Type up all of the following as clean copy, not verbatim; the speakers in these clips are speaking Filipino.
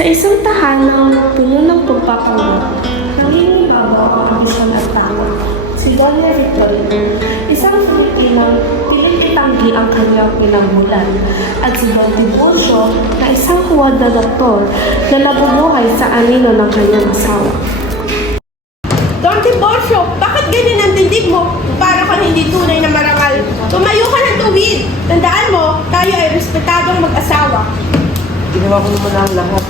Sa isang tahanang puno ng pagpapanggap, nangingibabaw ang ambisyon at takot. Si Doña Victorina, isang Filipinang pilit itanggi ang kanyang pinagmulan, at si Don Tiburcio na isang huwad na doktor na nabubuhay sa anino ng kanyang asawa. Don Tiburcio, bakit ganyan ang tindig mo? Para kang hindi tunay na marangal. Tumayo ka ng tuwid. Tandaan mo, tayo ay respetadong mag-asawa. Ginawa ko naman ang lahat.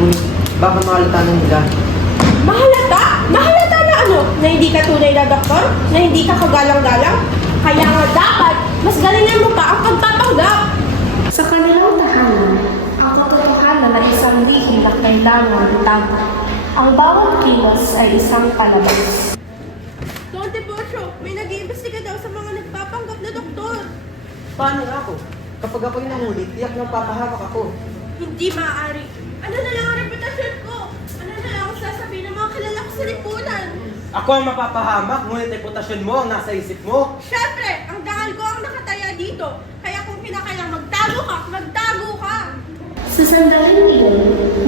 Ngunit, baka mahalata na nila. Mahalata? Mahalata na ano? Na hindi ka tunay na doktor? Na hindi ka kagalang-galang? Kaya nga dapat, mas galingan mo pa ang pagpapanggap. Sa kanilang tahanan, ang katotohanan na isang lihim na kailangan itago. Ang bawat kilos ay isang palabas. Don Tiburcio, may nag-iimbestiga daw sa mga nagpapanggap na doktor. Paano nga ako? Kapag ako'y nahuli, tiyak nang papahamak ako. Hindi maaari. Ano na lang ang reputasyon ko? Ano na lang ang sasabihin ng mga kilala ko sa lipunan? Ako ang mapapahamak, ngunit reputasyon mo ang nasa isip mo. Siyempre, ang dangal ko ang nakataya dito. Kaya kung kinakailang magtago ka! Sa sandaling iyon,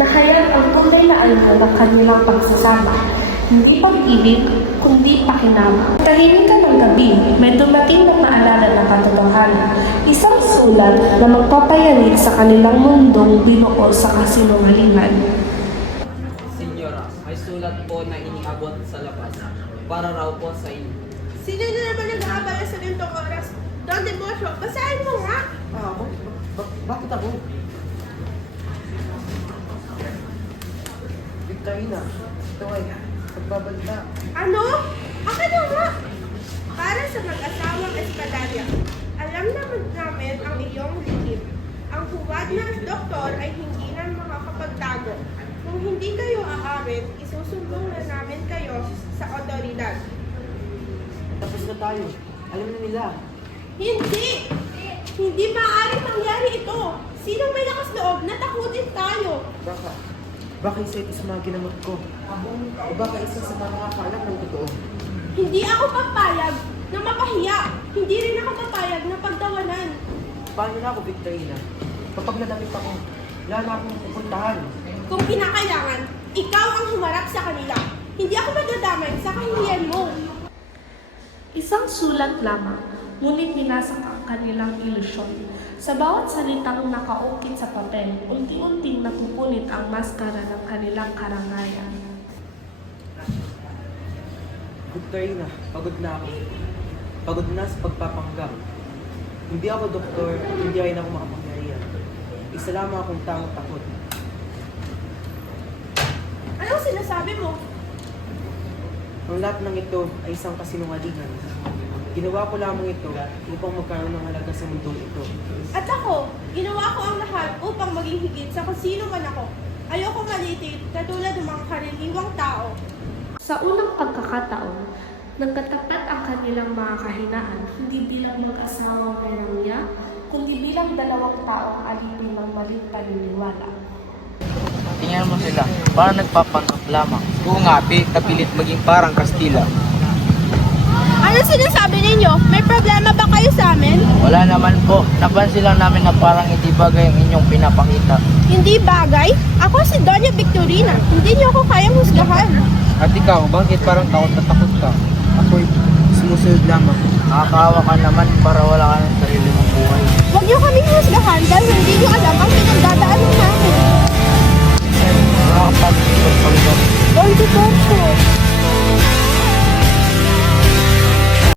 nahayag ang kulay na anyo ng kanilang pagsasama. Hindi pag-ibig, kundi pakinabang. Tahimik ka ng gabi, may dumating na maalala ng katotohanan. Isang sulat na magpapayanig sa kanilang mundong binuo sa kasinungalingan. Senyora, may sulat po na iniabot sa labas para raw po sa inyo. Sino na naman nag-aabala sa ganitong oras? Don Tiburcio, basahin mo nga! Ako? Bakit ako? Victorina, ito ay pagbabanta. Ano? Akin na nga! Para sa mag-asawang Espadilla, alam naman namin ang iyong lihim. Ang huwad na doktor ay hindi na makakapagtago. Kung hindi kayo aawit, isusumbong na namin kayo sa otoridad. Tapos na tayo. Alam na nila. Hindi! Hindi maaaring mangyari ito. Sinong may lakas loob na takutin tayo? Baka isa ito sa mga ginamot ko. O baka isa sa mga nakakaalam ng totoo. Hindi ako papayag na mapahiya. Hindi rin ako papayag na pagtawanan. Paano na ako, Victorina? Kapag nadamit ako, wala na akong pupuntahan. Kung kinakailangan, ikaw ang humarap sa kanila. Hindi ako madadamay sa kahihiyan mo. Isang sulat lamang, ngunit binasak ang kanilang ilusyon. Sa bawat salitang nakaukit sa papel, unti-unting napupunit ang maskara ng kanilang karangayan. Victorina, pagod na ako. Pagod na sa pagpapanggap. Hindi ako doktor, hindi rin ako makapangyarihan. Isa lamang akong taong takot. Anong sinasabi mo? Ang lahat ng ito ay isang kasinungalingan. Ginawa ko lamang ito upang magkaroon ng halaga sa mundong ito. At ako, ginawa ko ang lahat upang maging higit sa kung sino man ako. Ayoko malitit katulad ng mga karaniwang tao. Sa unang pagkakataon, nagkatapat ang kanilang mga kahinaan, hindi bilang mag-asawang may rangya, kundi bilang dalawang taong alipin ng maling paniniwala. Tingnan mo sila, parang nagpapanggap lamang. Kung nga, kapilit maging parang Kastila. Ano sinasabi ninyo? May problema ba kayo sa amin? Wala naman po, napansin lang namin na parang hindi bagay ang inyong pinapakita. Hindi bagay? Ako si Doña Victorina. Hindi niyo ako kayang husgahan. At ikaw, bakit parang takot na takot ka? Ako'y sumusunod lamang. Nakakawa ka naman para wala ka ng sarili mong buhay. Huwag niyo kaming husgahan dahil hindi niyo alam ang pinagdadaanan namin. Nakakapagod. Don Tiburcio,